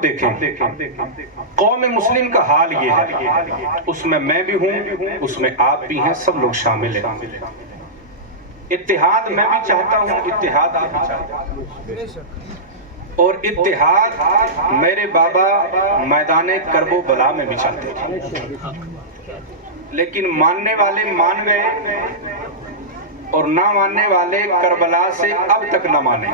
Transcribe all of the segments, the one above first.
اب دیکھیں قوم مسلم کا حال یہ ہے، اس میں بھی ہوں، اس میں آپ بھی ہیں، سب لوگ شامل ہیں۔ اتحاد میں بھی چاہتا ہوں، اتحاد آپ بھی چاہتے ہیں، اور اتحاد میرے بابا میدان کرب و بلا میں بھی چاہتے ہیں، لیکن ماننے والے مان گئے اور نہ ماننے والے کربلا سے اب تک نہ مانے۔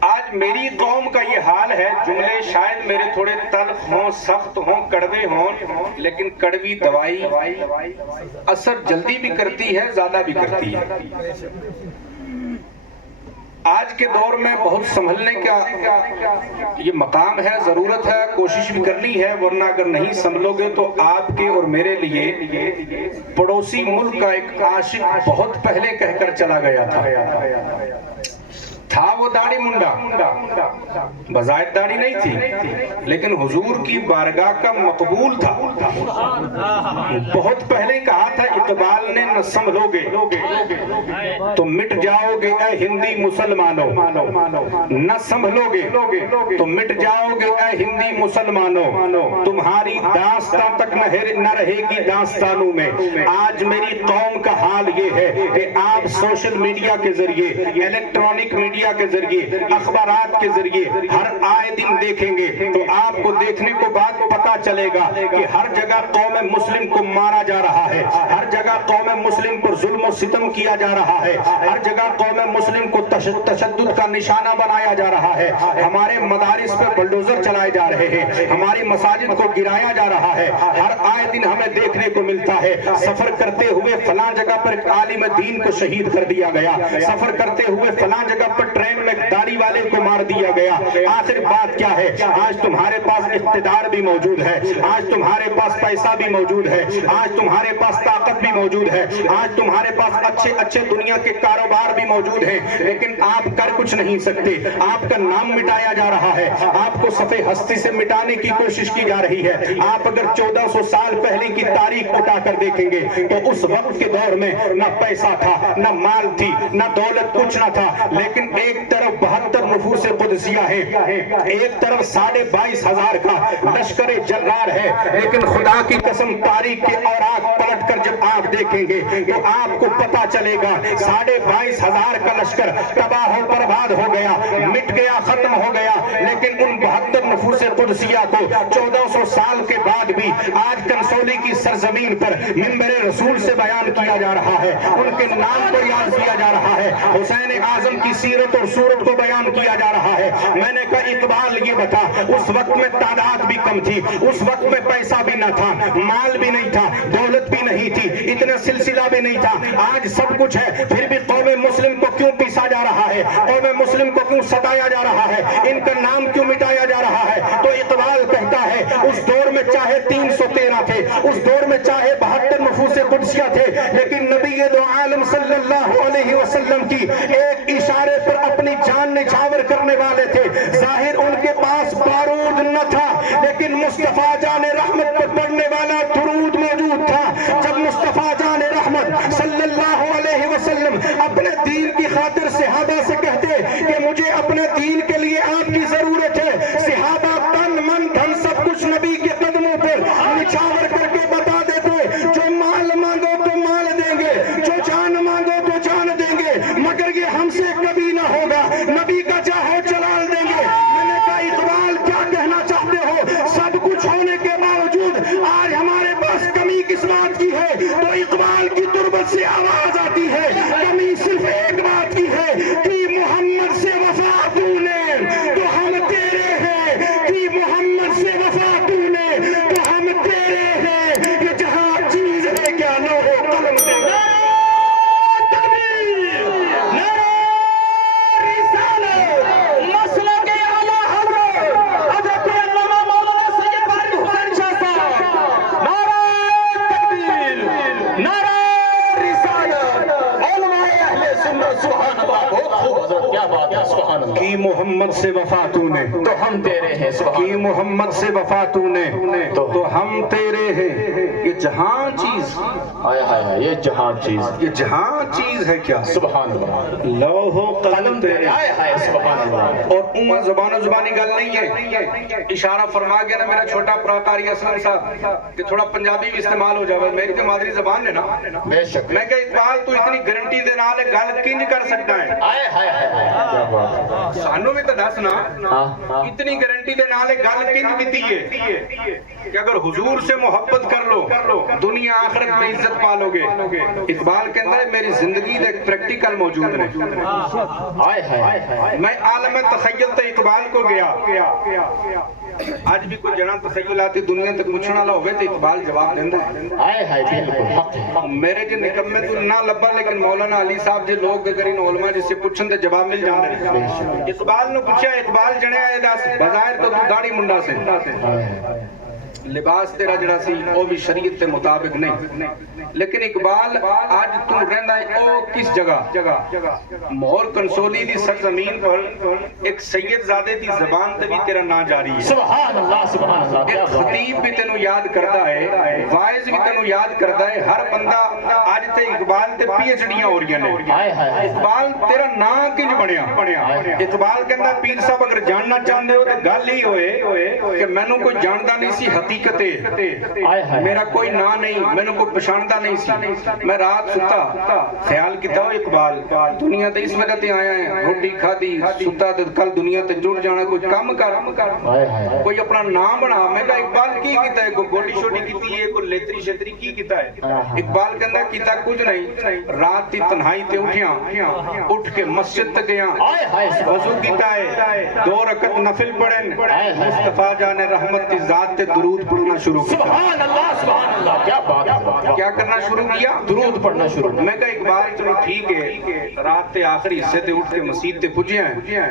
آج میری قوم کا یہ حال ہے، جملے شاید میرے تھوڑے تلخ ہوں، سخت ہوں، کڑوے ہوں، لیکن کڑوی دوائی اثر جلدی بھی کرتی ہے، زیادہ بھی کرتی ہے۔ آج کے دور میں بہت سنبھلنے کا یہ مقام ہے، ضرورت ہے، کوشش بھی کرنی ہے، ورنہ اگر نہیں سنبھلو گے تو آپ کے اور میرے لیے پڑوسی ملک کا ایک عاشق بہت پہلے کہہ کر چلا گیا تھا وہ داڑھی منڈا، بظاہر داڑھی نہیں تھی لیکن حضور کی بارگاہ کا مقبول تھا۔ بہت پہلے کہا تھا اقبال نے، نہ سنبھلو گے تو مٹ جاؤ گے اے ہندی مسلمانوں، نہ سنبھلو گے تو مٹ جاؤ گے اے ہندی مسلمانوں، تمہاری داستان تک نہ رہے گی داستانوں میں۔ آج میری قوم کا حال یہ ہے کہ آپ سوشل میڈیا کے ذریعے، الیکٹرانک میڈیا کے ذریعے، اخبارات کے ذریعے ہر آئے دن دیکھیں گے تو آپ کو دیکھنے کو بعد پتا چلے گا کہ ہر جگہ قوم مسلم کو مارا جا رہا ہے، ہر جگہ قوم مسلم پر ظلم و ستم کیا جا رہا ہے، ہر جگہ قوم مسلم کو تشدد کا نشانہ بنایا جا رہا ہے، ہمارے مدارس پہ بلڈوزر چلائے جا رہے ہیں، ہماری مساجد کو گرایا جا رہا ہے، ہر آئے دن ہمیں دیکھنے کو ملتا ہے سفر کرتے ہوئے فلاں جگہ پر ایک عالم دین کو شہید کر دیا گیا، سفر کرتے ہوئے فلاں جگہ پر ٹرین میں داڑھی والے کو مار دیا گیا۔ آخر بات کیا ہے؟ آج تمہارے پاس اقتدار بھی موجود ہے، آج تمہارے پاس پیسہ بھی موجود ہے، آج تمہارے پاس طاقت بھی موجود ہے، آج تمہارے پاس اچھے اچھے دنیا کے کاروبار بھی موجود ہیں، لیکن آپ کر کچھ نہیں سکتے۔ آپ کا نام مٹایا جا رہا ہے، آپ کو صفحے ہستی سے مٹانے کی کوشش کی جا رہی ہے۔ آپ اگر 1400 سال پہلے کی تاریخ اٹھا کر دیکھیں گے تو اس وقت کے دور میں نہ پیسہ تھا، نہ مال تھی، نہ دولت، کچھ نہ تھا، لیکن ایک طرف 72 نفوس قدسیہ ہیں، ایک طرف 22,500 کا لشکر جرار ہے، لیکن خدا کی قسم تاریخ کے اوراق پلٹ کر جب آپ دیکھیں گے تو آپ کو پتا چلے گا 22,500 کا لشکر تباہ و برباد ہو گیا، مٹ گیا، ختم ہو گیا، لیکن ان 72 نفوس قدسیہ کو 1400 سال کے بعد بھی آج کنسولی کی سرزمین پر منبر رسول سے بیان کیا جا رہا ہے، ان کے نام پر یاد کیا جا رہا ہے، حسین اعظم کی سیرت اور صورت کو بیان کیا جا رہا ہے۔ میں نے کہا اقبال یہ بتا، اس وقت میں تعداد بھی کم تھی، اس وقت میں پیسہ بھی نہ تھا، مال بھی نہیں تھا، دولت بھی نہیں تھی، اتنا سلسلہ بھی نہیں تھا، آج سب کچھ ہے، پھر بھی قوم مسلم کو کیوں پیسا جا رہا ہے، قوم مسلم کو کیوں ستایا جا رہا ہے، ان کا نام کیوں مٹایا جا رہا ہے؟ تو اقبال کہتا ہے اس دور میں چاہے 313 تھے، اس دور میں چاہے 72 نفوس قدسیہ تھے، لیکن نبی دو عالم صلی اللہ علیہ وسلم کی ایک اشارے پر اپنی جان نچھاور کرنے والے تھے۔ ظاہر ان کے پاس بارود نہ تھا، لیکن مصطفیٰ جان رحمت پر پڑھنے والا درود موجود تھا۔ جب مصطفیٰ جان رحمت صلی اللہ علیہ وسلم اپنے دین کی خاطر صحابہ سے کہتے کہ مجھے اپنے دین کے لیے آپ کی ضرورت ہے، صحابہ تن من دھن سب کچھ نبی کے قدموں پر نچھاور کر کے بتا دیتے، جو مال مانگو تو مال دیں گے، جو جان مانگو تو جان دیں گے، مگر یہ ہم سے کبھی نہ ہوگا، نبی کا چاہو چلال دیں گے۔ میں نے کہا اقبال کیا کہنا چاہتے ہو؟ سب کچھ ہونے کے باوجود آج ہمارے پاس کمی کس بات کی ہے؟ تو اقبال کی تربت سے آواز آتی ہے، کمی صرف ایک بات کی ہے کہ سے وفا تو نے تو ہم تیرے ہیں کی محمد سے وفا تو نے تو ہم تیرے ہیں یہ جہاں چیز ہائے ہائے ہائے یہ جہاں چیز یہ جہاں چیز ہے کیا سبحان اللہ لوح و قلم تیرے ہائے ہائے سبحان اللہ اور عمر زبان و زبانی گل نہیں ہے اشارہ فرما گیا نا میرا چھوٹا پراکاری اسلم صاحب کہ تھوڑا پنجابی بھی استعمال ہو جائے میری تو مادری زبان ہے نا بے شک میں کہ اقبال تو اتنی گارنٹی دے نال گل کنج کر سکتا ہے ہائے ہائے ہائے کیا بات ہے سانو بھی تو دسنا ہاں اتنی گارنٹی دے نال گل کنج کیتی ہے کہ اگر حضور سے محبت کر لو دنیا آخرت میں عزت پالو گے اقبال کے اندر میری زندگی دے پریکٹیکل موجود ہے ہائے ہائے میں عالم تخیل تے اقبال کو گیا آج بھی کوئی جنا تخیلاتی دنیا تک پوچھنا نہ ہوئے تو اقبال جواب دیندا ہے ہائے ہائے بالکل حق ہے میرے جو نکمے تو نہ لبا لیکن مولانا علی صاحب جی لوگ اگر ان علماء جس سے پوچھن تے جواب مل جاندے ہیں اقبال نے پوچھا اقبال جنے آئے دس بظاہر تو داڑھی منڈا سے لباس تیرا جڑا سی او بھی شریعت کے مطابق نہیں لیکن اقبال آج تو رہندا ہے او کس جگہ مہر کنسولی دی سرزمین پر ایک سید زادے دی زبان تے بھی تیرا نا جاری ہے سبحان اللہ ایک خطیب بھی تینوں یاد کرتا ہے وائز بھی تینوں یاد کرتا ہے ہر بندہ آج تے اقبال تے پی ایچ ڈیاں ہو رہی ہیں اقبال تیرا نا کنج بنیا اقبال کہندا پیر صاحب اگر جاننا چاہندے ہو تے گل ہی ہوئے کہ مینوں کوئی جاندا نہیں سی حقیقت میرا کوئی نا نہیں مینوں کوئی پہچاندا نہیں سی میں رات ستا خیال کیتا ہو اقبال دنیا تے اس وجہ تے آیا ہے روٹی کھادی ستا تے کل دنیا تے جڑ جانا کوئی کام کر کوئی اپنا نام بنا میں کہا اقبال کی کیتا ہے کوئی گوڈی شوڈی کیتی ہے کوئی لیتری شتری کی کیتا ہے اقبال کہندا کیتا کچھ نہیں رات دی تنہائی تے اٹھ کے مسجد تے گیا وضو کیتا ہے 2 رکعت نفل پڑھن مصطفی جان رحمت دی ذات تے درود پڑھنا شروع کیا سبحان اللہ کیا بات ہے کیا کرنا شروع کیا درود پڑھنا شروع میں کہا اقبال چلو ٹھیک ہے رات تے آخری حصے تے اٹھ کے مسجد تے پجیا ہیں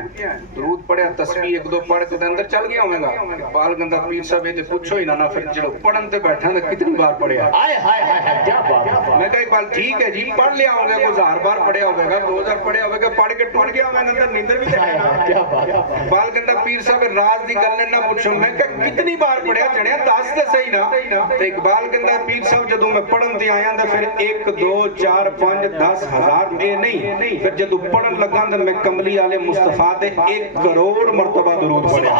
درود پڑھیا تسبیح 1-2 پڑھ کے اندر چل گیا ہوئے گا اقبال گندا پیر صاحب تے پوچھو ہی نہ پھر چلو پڑھن تے بیٹھا تے کتنی بار پڑھیا ہائے ہائے ہائے کیا بات ہے میں کہا اقبال ٹھیک ہے جی پڑھ لیا ہوگا کوئی 1000 بار پڑھیا ہوگا 2000 پڑھیا ہوگا پڑھ کے ٹوٹ گیا میں اندر نیندر بھی کیا بات ہے اقبال گندا پیر صاحب راز دی گل نہ پوچھو میں کہا کتنی بار پڑھیا چڑھیا 10 تے صحیح نا تے اقبال کہندا پیر صاحب جدوں میں پڑھن تے آیا تے پھر 1 2 4 5 10 ہزار اے نہیں پھر جدوں پڑھن لگا تے میں کملی والے مصطفی تے 1 کروڑ مرتبہ درود پڑھیا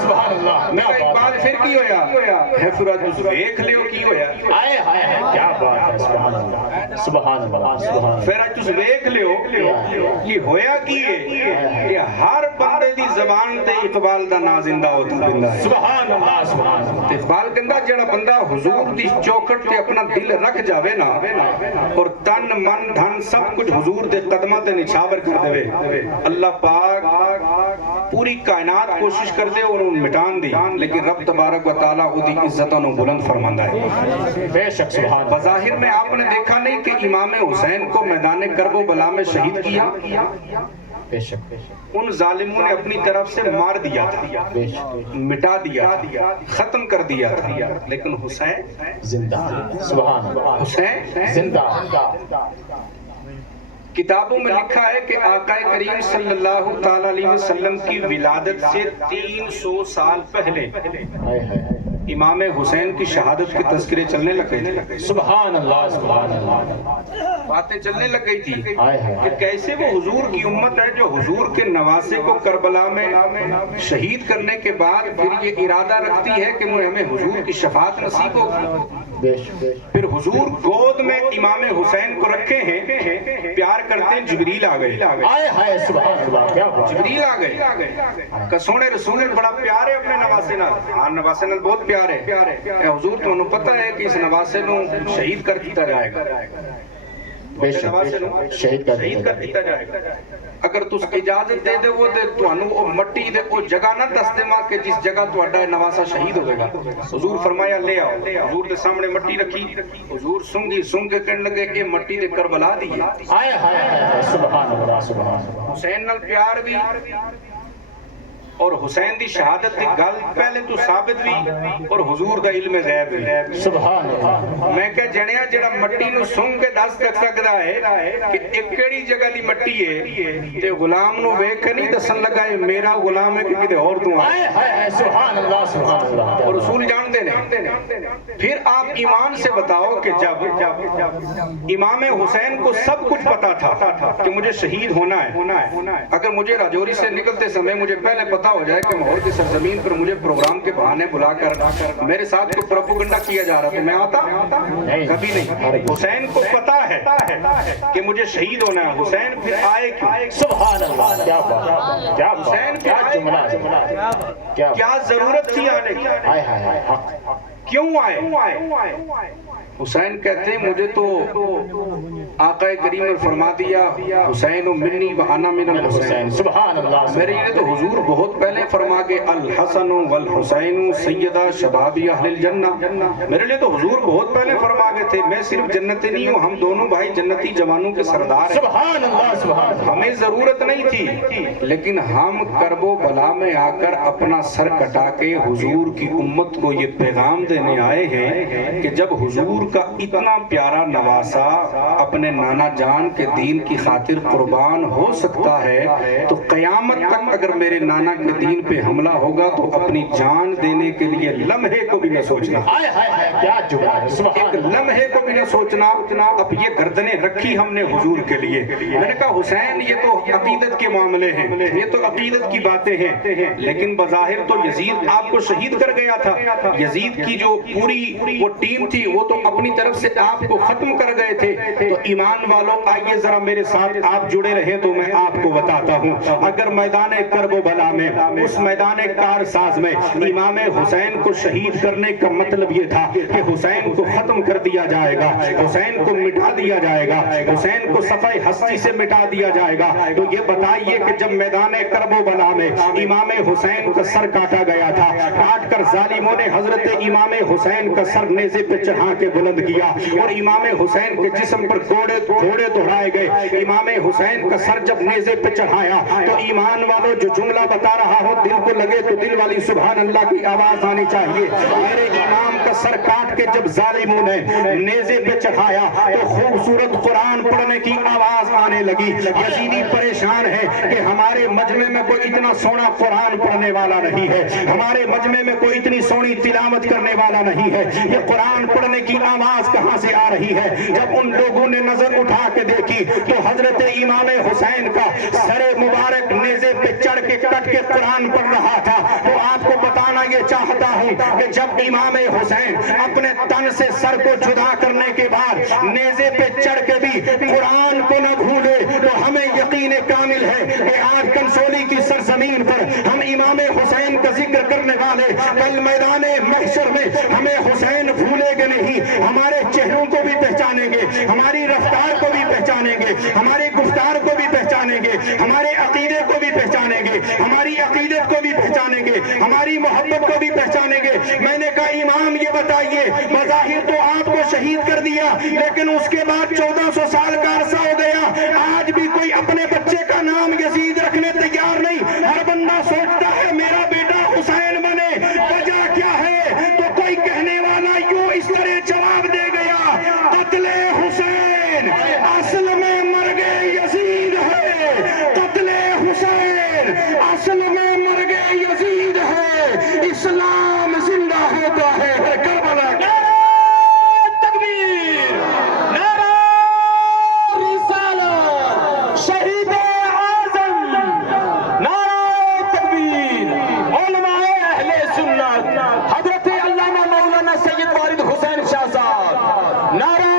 سبحان اللہ میں اقبال پھر کی ہویا ہے پھر تس دیکھ لیو کی ہویا ہائے ہائے کیا بات ہے سبحان اللہ پھر تس دیکھ لیو یہ ہویا کی ہے کہ ہر بندے دی زبان تے اقبال دا نا زندہ ہوتا ہے سبحان اللہ اقبال کہندا جڑا بندہ حضور دی چوکھٹ تے اپنا دل رکھ جاوے نا اور تن من دھن سب کچھ حضور دے قدماں تے نچھاور کر دے اللہ پاک پوری کائنات کوشش کر دے اور ان مٹان دی لیکن رب تبارک و تعالی او دی عزتوں نو بلند فرماندا ہے بے شک سبحان بظاہر میں آپ نے دیکھا نہیں کہ امام حسین کو میدان کرب و بلا میں شہید کیا بے شک ان ظالموں نے اپنی طرف سے مار دیا تھا مٹا دیا تھا ختم کر دیا تھا لیکن حسین زندہ سبحان اللہ حسین زندہ کتابوں میں لکھا ہے کہ آقا کریم صلی اللہ تعالی علیہ وسلم کی ولادت سے 300 سال پہلے امام حسین کی شہادت کے تذکرے چلنے لگ گئے تھے سبحان اللہ باتیں چلنے لگ گئی تھی کہ کیسے وہ حضور کی امت ہے جو حضور کے نواسے کو کربلا میں شہید کرنے کے بعد پھر یہ ارادہ رکھتی ہے کہ ہمیں حضور کی شفاعت نصیب ہو پھر حضور گود میں امام حسین کو رکھے ہیں پیار کرتے ہیں جبریل آ گئے جبریل آ گئے کہ سونے رسول بڑا پیار ہے اپنے نواسے نال ہاں نواسے نال بہت پیار ہے حضور تو انہوں پتہ ہے کہ اس نواسے نو شہید کر دیتا جائے گا شہید کر دیتا جائے گا اگر تس اجازت دے دے وہ دے توانو او مٹی دے او جگہ نہ دس دے ماں کہ جس جگہ تو اڈا نواسا شہید ہوئے گا حضور فرمایا لے آؤ حضور دے سامنے مٹی رکھی حضور سنگی سنگ کے کرن لگے کہ مٹی دے کربلا دی سبحان اللہ حسین نال پیار بھی اور حسین دی شہادت دی گل پہلے تو ثابت بھی اور حضور دا علم غیب بھی. سبحان اللہ. میں کہ جنیا جڑا مٹی نو سن کے دس کر سکدا ہے کہ ایک کیڑی جگہ دی مٹی ہے تے غلام نو ویکھ کے نہیں دسن لگا اے میرا غلام ہے کہ کتے اور تو ہائے ہائے سبحان اللہ سبحان اللہ. اور رسول جانتے ہیں. پھر آپ ایمان سے بتاؤ کہ جب امام حسین کو سب کچھ پتا تھا کہ مجھے شہید ہونا ہے, اگر مجھے راجوری سے نکلتے سمے مجھے پہلے پتا ہو جائے کہ لاہور کی سرزمین پر مجھے پروگرام کے بہانے بلا کر میرے ساتھ کوئی پروپیگنڈا کیا جا رہا تو میں آتا کبھی نہیں. حسین کو پتا ہے کہ مجھے شہید ہونا ہے. حسین پھر آئے کیوں؟ سبحان اللہ. کیا بات, کیا حسین بات, کیا جملہ ہے, کیا ضرورت تھی آنے کی؟ ہائے ہائے حق. کیوں آئے؟ حسین کہتے ہیں مجھے تو آقا کریم نے فرما دیا حسین منی وانا من الحسین. سبحان اللہ. میرے لیے تو حضور بہت پہلے فرما کے الحسن والحسین سیدہ شباب اہل الجنہ. میرے لیے تو حضور بہت پہلے فرما گئے تھے میں صرف جنتی نہیں ہوں, ہم دونوں بھائی جنتی جوانوں کے سردار ہیں. سبحان اللہ سبحان اللہ. ہمیں ضرورت نہیں تھی لیکن ہم کرب و بلا میں آ کر اپنا سر کٹا کے حضور کی امت کو یہ پیغام دینے آئے ہیں کہ جب حضور کا اتنا پیارا نواسا اپنے نانا جان کے دین کی خاطر قربان ہو سکتا ہے تو قیامت تک اگر میرے نانا کے دین پہ حملہ ہوگا تو اپنی جان دینے کے لیے لمحے کو بھی نہ سوچنا. کیا جملہ ہے, ایک لمحے کو بھی نہ سوچنا. اب یہ گردنیں رکھی ہم نے حضور کے لیے. میں نے کہا حسین یہ تو عقیدت کے معاملے ہیں, یہ تو عقیدت کی باتیں ہیں, لیکن بظاہر تو یزید آپ کو شہید کر گیا تھا. یزید کی جو پوری وہ ٹیم تھی وہ تو اپنی طرف سے آپ کو ختم کر گئے تھے. تو ایمان والوں آئیے ذرا میرے ساتھ آپ جڑے رہے تو میں آپ کو بتاتا ہوں. اگر میدان کرب و بلا میں اس میدان کارساز میں امام حسین کو شہید کرنے کا مطلب یہ تھا کہ حسین کو ختم کر دیا جائے گا, حسین کو مٹا دیا جائے گا, حسین کو صفحہ ہستی سے مٹا دیا جائے گا, تو یہ بتائیے کہ جب میدان کرب و بلا میں امام حسین کا سر کاٹا گیا تھا, کاٹ کر ظالموں نے حضرت امام حسین کا سر نیزے پہ چڑھا کے بلند کیا اور امام حسین کے جسم پر گھوڑے دوڑائے گئے. امام حسین کا سر جب نیزے پہ چڑھایا تو ایمان والوں جو جملہ بتا رہا ہوں دل کو لگے تو دل والی سبحان اللہ کی آواز آنی چاہیے. میرے امام کا سر کاٹ کے جب ظالموں نے نیزے پہ چڑھایا تو خوبصورت قرآن پڑھنے کی آواز آنے لگی. یزیدی پریشان ہے کہ ہمارے مجمع میں کوئی اتنا سونا قرآن پڑھنے والا نہیں ہے, ہمارے مجمع میں کوئی اتنی سونی تلاوت کرنے والا نہیں ہے, یہ قرآن پڑھنے کی آواز کہاں سے آ رہی ہے؟ جب ان لوگوں نے نظر اٹھا کے دیکھی تو حضرت امام حسین کا سر مبارک نیزے پہ چڑھ کے کٹ کے قرآن پڑھ رہا تھا. تو آپ کو بتانا یہ چاہتا ہوں کہ جب امام حسین اپنے تن سے سر کو جدا کرنے کے بعد نیزے پہ چڑھ کے بھی قرآن کو نہ بھولے تو ہمیں یقین کامل ہے کہ آج کنسولی کی سرزمین پر ہم امام حسین کا ذکر کرنے والے کل میدان محشر میں ہمیں حسین بھولے گے نہیں, ہمارے چہروں کو بھی پہچانیں گے, ہماری رفتار کو بھی پہچانیں گے, ہمارے گفتار کو بھی پہچانیں گے, ہمارے عقیدے کو بھی پہچانیں گے, ہماری عقیدت کو بھی پہچانیں گے, ہماری محبت کو بھی پہچانیں گے. میں نے کہا امام یہ بتائیے بظاہر تو آپ کو شہید کر دیا لیکن اس کے بعد 1400 سال کا عرصہ ہو گیا, آج بھی کوئی اپنے بچے کا نام یزید رکھنے تیار نہیں. ہر بندہ سوچتا ہے میرا بیٹا حسین بنے, وجہ کیا ہے؟ تو کوئی کہنے والا یوں اس طرح جواب دے گیا قتل حسین اصل میں مر گئے یزید ہے, قتل حسین اصل میں مر گئے یزید ہے, اسلام زندہ ہوتا ہے کربلا. تکبیر, نعرہ رسالت, شہید اعظم, نعرہ تکبیر, علماء اہل سنت حضرت علامہ مولانا سید وارد حسین شاہ صاحب, نعرہ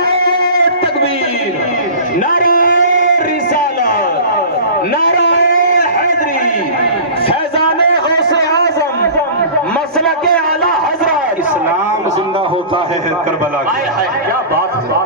تکبیر, نعرہ رسالت, نعرہ حیدری, فیضان غوث اعظم, مسلک اعلی حضرت. اسلام زندہ ہوتا ہے کربلا. کیا بات,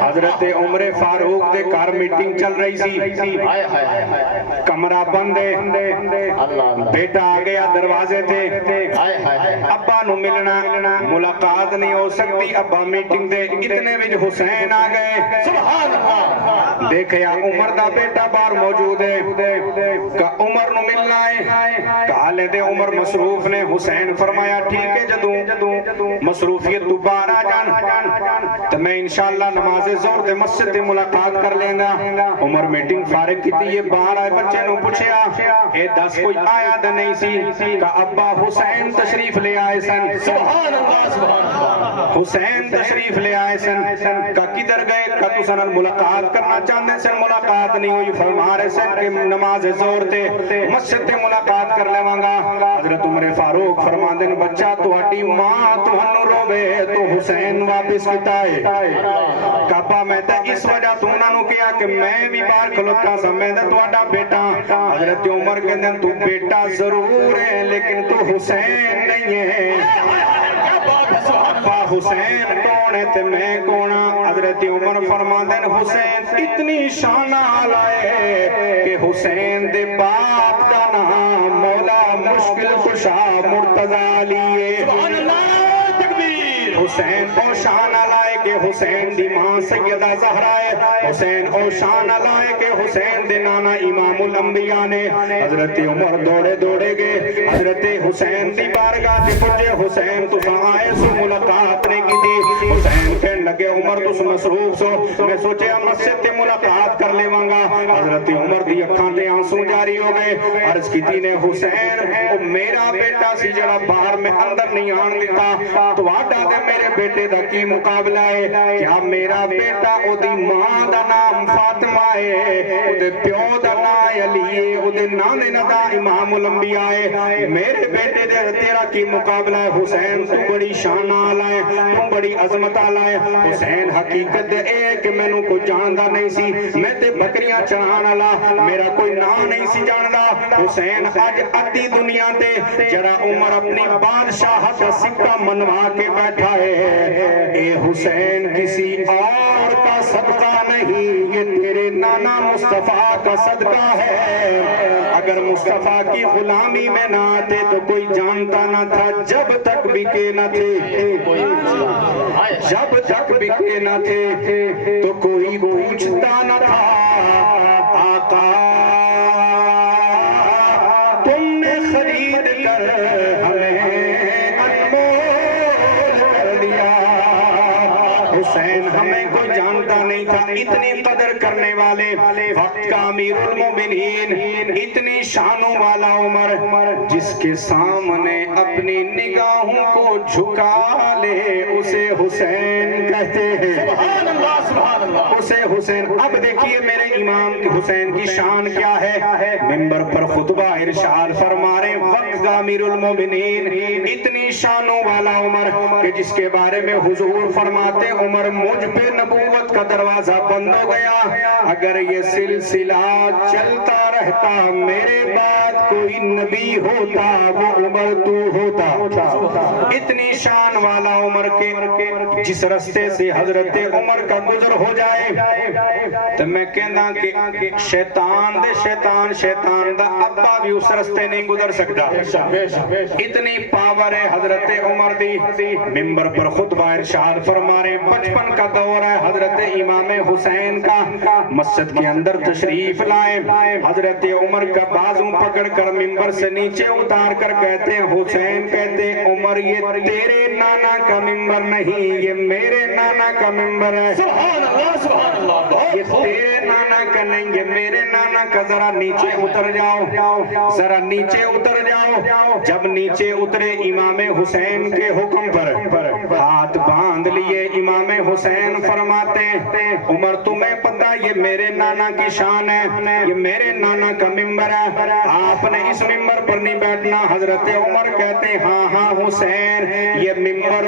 حضرت عمر فاروق دے گھر میٹنگ چل رہی سی، کمرہ بند ہے، بیٹا آ گیا دروازے تے، ابا نو ملنا ملاقات نہیں ہو سکتی، ابا میٹنگ دے، اتنے وچ حسین آ گئے، سبحان اللہ، دیکھیا عمر دا بیٹا باہر موجود ہے، کہ عمر نو ملنا ہے، کہالے دے عمر مصروف نے، حسین فرمایا ٹھیک ہے جدوں مصروفیت تو باہر آ جان تو میں انشاءاللہ نماز ظہر دے مسجد دے ملاقات کر لیں گا۔ عمر میٹنگ فارغ کی تھی، یہ باہر آئے بچے نو پوچھیا اے دس کوئی آیا دا نہیں سی، کہ ابا حسین تشریف لے آئے سن، سبحان اللہ سبحان اللہ، حسین تشریف لے آئے سن، کہ کدھر گئے، کہ تو سن ملاقات کرنا چاہتے سن، ملاقات نہیں ہوئی، فرما رہے سن کہ نماز ظہر تے مسجد تے ملاقات کر لے گا۔ حضرت عمر فاروق فرما دین بچہ تو ہڈی ماں تو ہنو روے تو حسین واپس کیتا ہے، کعبہ میں تے اس وجہ تو انہاں نو کیا کہ میں بھی باہر کھلوتا سا، میں تے تہاڈا بیٹا، حضرت عمر کہندے تو بیٹا ضرور ہے لیکن تو حسین نہیں ہے، ابا حسین کون ہے تے میں کون ہاں؟ حضرت عمر فرماندے ہیں حسین اتنی شان آلائے کہ حسین دے باپ دا نام مولا مشکل کشا مرتضی علیہ، سبحان اللہ تکبیر، حسین او شان آلائے کہ حسین دی ماں سیدہ زہرا ہے، حسین او شان آلائے کہ حسین دے نانا امام الانبیاء نے۔ حضرت عمر دوڑے دوڑے گئے، حضرت حسین دی بارگاہ تے پہنچے، حسین تو آئے سو ملاقات نہیں کی تھی، حسین کہنے لگے عمر تو مصروف سو، میں سوچے مسجد تے ملاقات کر لے وانگا۔ حضرت عمر دی اکھاں تے آنسو جاری ہو گئے، عرض کی تھی نے حسین او میرا بیٹا سی جڑا باہر میں اندر نہیں آن دیتا، تو آڈا دے میرے بیٹے دا کی مقابلہ ہے، کیا میرا بیٹا او دی ماں دا نام فاطمہ ہے، او دے پیو دا نام علی ہے، او دے نانے دا امام الانبیاء ہے، میرے بیٹے دے تیرا کی مقابلہ ہے؟ حسین تو بڑی شان آلا ہے، تو بڑی عظمت آلا ہے۔ حسین حقیقت دے اے کہ میں نو کوئی جاندہ نہیں سی، میں تے بکریاں چڑھان آلا، میرا کوئی نام نہیں سی جاندہ۔ حسین آج ادھی دنیا تے جڑا عمر اپنی بادشاہ کا سکہ منوا کے بیٹھا ہے، اے حسین کسی اور کا صدقہ نہیں، یہ تیرے نانا مصطفیٰ کا صدقہ ہے، اگر مصطفیٰ کی غلامی میں نہ آتے تو کوئی جانتا نہ تھا، جب تک بکے نہ تھے، جب تک بکے نہ تھے تو کوئی پوچھتا نہ تھا، آقا تم نے خرید کر ہمیں انمول کر دیا، حسین ہمیں کوئی جانتا نہیں تھا، اتنی قدر کرنے والے وقت کا امیر المومنین، اتنی شانوں والا عمر، جس کے سامنے اپنی نگاہوں کو جھکا لے اسے حسین کہتے ہیں، سبحان اللہ سبحان اللہ، اسے حسین۔ اب دیکھیے میرے امام حسین کی شان کیا ہے، منبر پر خطبہ ارشاد فرما رہے وقت کا امیر المومنین، اتنی شانوں والا عمر کہ جس کے بارے میں حضور فرماتے عمر مجھ پہ نبوت کا دروازہ بند ہو گیا، اگر یہ سلسلہ چلتا رہتا میرے بعد کوئی نبی ہوتا وہ عمر تو ہوتا۔ اتنی شان والا عمر کے جس رستے سے حضرت عمر کا گزر ہو جائے تو میں کہنا کہ شیطان دے شیطان دا ابا بھی اس رستے نہیں گزر سکتا، اتنی پاور ہے حضرت عمر دی۔ منبر پر خطبہ ارشاد فرما رہے بچپن کا دور ہے حضرت امام حسین کا، مسجد کے اندر تشریف لائے، حضرت عمر کا بازو پکڑ کر منبر سے نیچے اتار کر کہتے ہیں حسین، کہتے ہیں عمر یہ تیرے نانا کا منبر نہیں، یہ میرے نانا کا منبر ہے، سبحان اللہ سبحان اللہ، یہ تیرے نانا کا نہیں، یہ میرے نانا کا، ذرا نیچے اتر جاؤ، ذرا نیچے اتر جاؤ۔ جب نیچے اترے امام حسین کے حکم پر ہاتھ باندھ لیے، امام حسین فرماتے ہیں عمر تمہیں پتہ یہ میرے نانا کی شان ہے، یہ میرے نانا کا منبر ہے، آپ نے اس منبر پر نہیں بیٹھنا۔ حضرت عمر کہتے ہیں ہاں ہاں حسین یہ منبر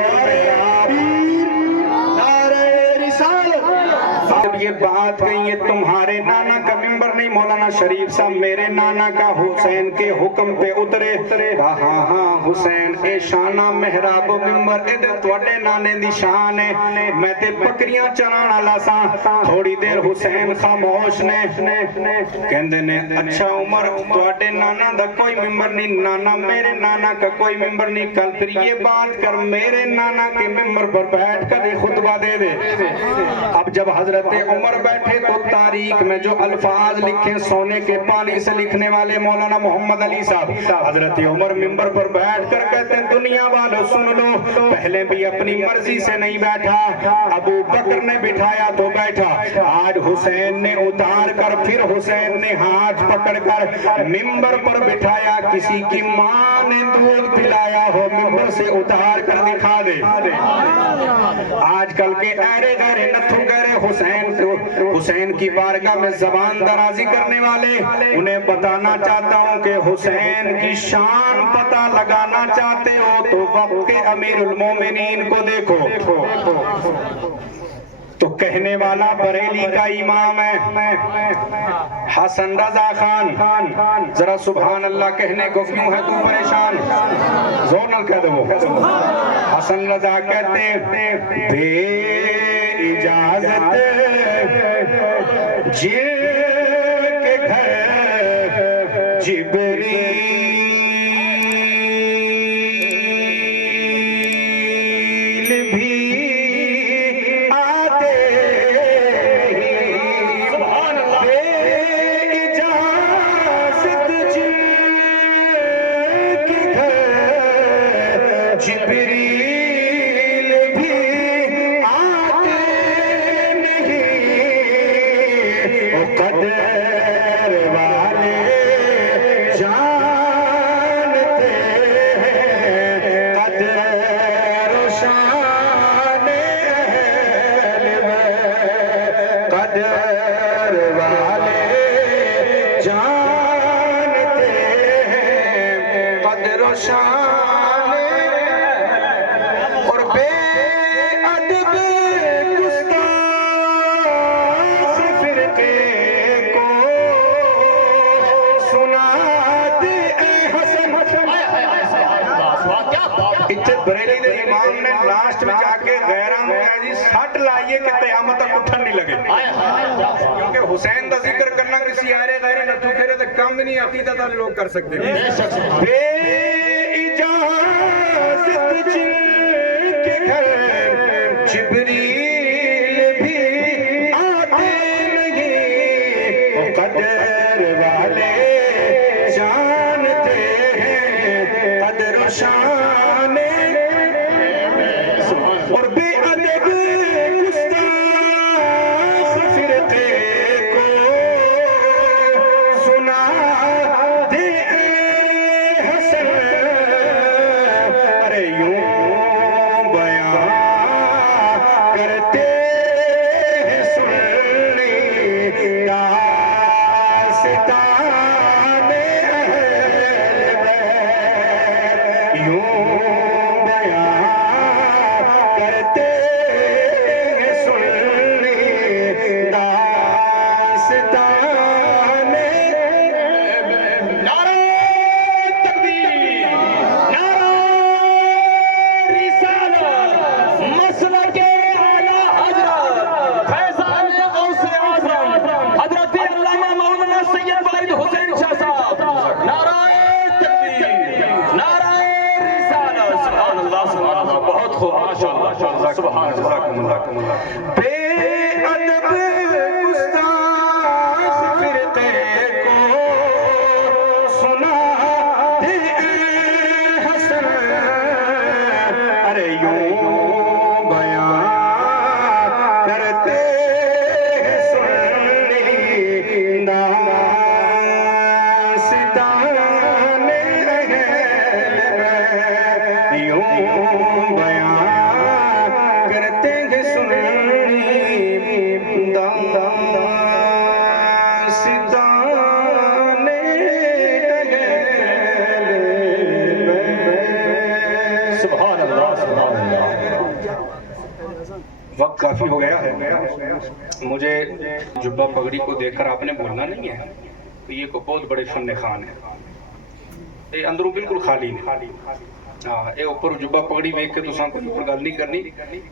یہ بات کہی ہے تمہارے نانا کا ممبر نہیں مولانا شریف صاحب میرے نانا کا حسین کے حکم پہ اترے کہا ہاں حسین اے شانہ محراب و ممبر اے دے توڑے نانے دی شان ہے میں تے بکریاں چران آلا سا تھوڑی دیر حسین خاموش نے کہندے نے اچھا عمر توڑے نانا دا کوئی ممبر نہیں نانا میرے نانا کا کوئی ممبر نہیں کل پھر یہ بات کر میرے نانا کے ممبر پر بیٹھ کر ایک خطبہ دے دے اب جب حضرت عمر بیٹھے تو تاریخ میں جو الفاظ لکھے سونے کے پانی سے لکھنے والے مولانا محمد علی صاحب حضرت عمر ممبر پر بیٹھ کر کہتے ہیں دنیا والوں سن لو پہلے بھی اپنی مرضی سے نہیں بیٹھا ابو بکر نے بٹھایا تو بیٹھا آج حسین نے اتار کر پھر حسین نے ہاتھ پکڑ کر ممبر پر بٹھایا کسی کی ماں نے دودھ پلایا ہو ممبر سے اتار کر دکھا دے آج کل کے ایرے غیرے نتھو گرے حسین کی بارگاہ میں زبان درازی کرنے والے انہیں بتانا چاہتا ہوں کہ حسین کی شان پتہ لگانا چاہتے ہو تو وقت کے امیر المومنین کو دیکھو تو کہنے والا بریلی کا امام ہے حسن رضا خان ذرا سبحان اللہ کہنے کو کیوں ہے تو پریشان زور نہ کہہ دو حسن رضا کہتے بے اجازت جن کے گھر جبریل بھی اور بے ادب گستاخ فرقے کو سنا دے اے حسن اتنے بریلی دے امام نے لاسٹ میں جا کے غیرہ میں جی سٹ لائیے کہ قیامت تک اٹھن نہیں لگے کیونکہ حسین دا ذکر کرنا کسی آرے غیرے نتو پھرے دے کم نہیں عقیدہ دا لوگ کر سکتے بے اجازت جن کے گھر جبریل بھی آتے نہیں قدر والے جانتے ہیں قدر و شان اور بے ادب گستاخ فرقے کو سنا دے اے حسن ارے یوں بیان کرتے ہیں سنی داستان اہل بیت یوں کرتے ہیں سنی داستان نعرہ تکبیر نعرہ رسالت مسلک اعلی حضرت فیضان غوث اعظم حضرت علامہ مولانا سید والد حسین شاہ صاحب نعرہ تکبیر نعرہ رسالت سبحان اللہ بہت خوب ماشاءاللہ سبحان اللہ بے ادب گستاخ فرقے کو سنا دے اے حسن ارے یوں بیان کرتے ہیں سنی داستان اہل بیت یوں بیان کرتے ہیں سنی وقت کافی ہو گیا ہے. مجھے جبہ پگڑی کو دیکھ کر آپ نے بولنا نہیں ہے کہ یہ کو بہت بڑے فن خان ہے. یہ اندروں بالکل خالی نہیں. ہاں یہ اوپر جبہ پگڑی ویکھ کے تساں کوئی اوپر گل نہیں کرنی.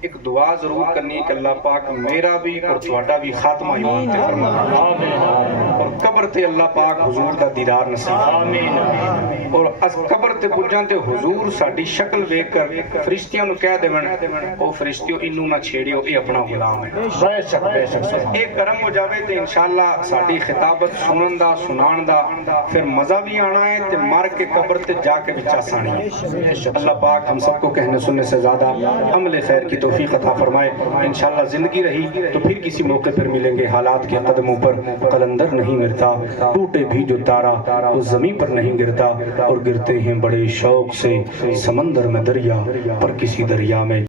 ایک دعا ضرور کرنی ہے کہ اللہ پاک میرا بھی اور تہاڈا بھی خاتمہ ایمان تے فرمائے اور قبر تے اللہ پاک حضور دا دیدار نصیب فرمائے. اور اس قبر تے پجاں تے حضور ساڈی شکل ویکھ کر فرشتیاں نو کہہ دیون او فرشتیو اینوں نہ چھیڑیو اے اپنا غلام ہے. بے شک بے شک. ایک کرم ہو جاوے تے انشاءاللہ ساڈی خطابت سنن دا سنان دا پھر مزہ بھی آنا ہے تے مر کے قبر تے جا کے وچ آسانی ہے. اللہ پاک ہم سب کو کہنے سننے سے زیادہ عمل خیر کی توفیق عطا فرمائے. انشاءاللہ زندگی رہی تو پھر کسی موقع پر ملیں گے. حالات کے قدموں پر قلندر نہیں مرتا, ٹوٹے بھی جو تارا وہ زمین پر نہیں گرتا, اور گرتے ہیں بڑے شوق سے سمندر میں دریا پر کسی دریا میں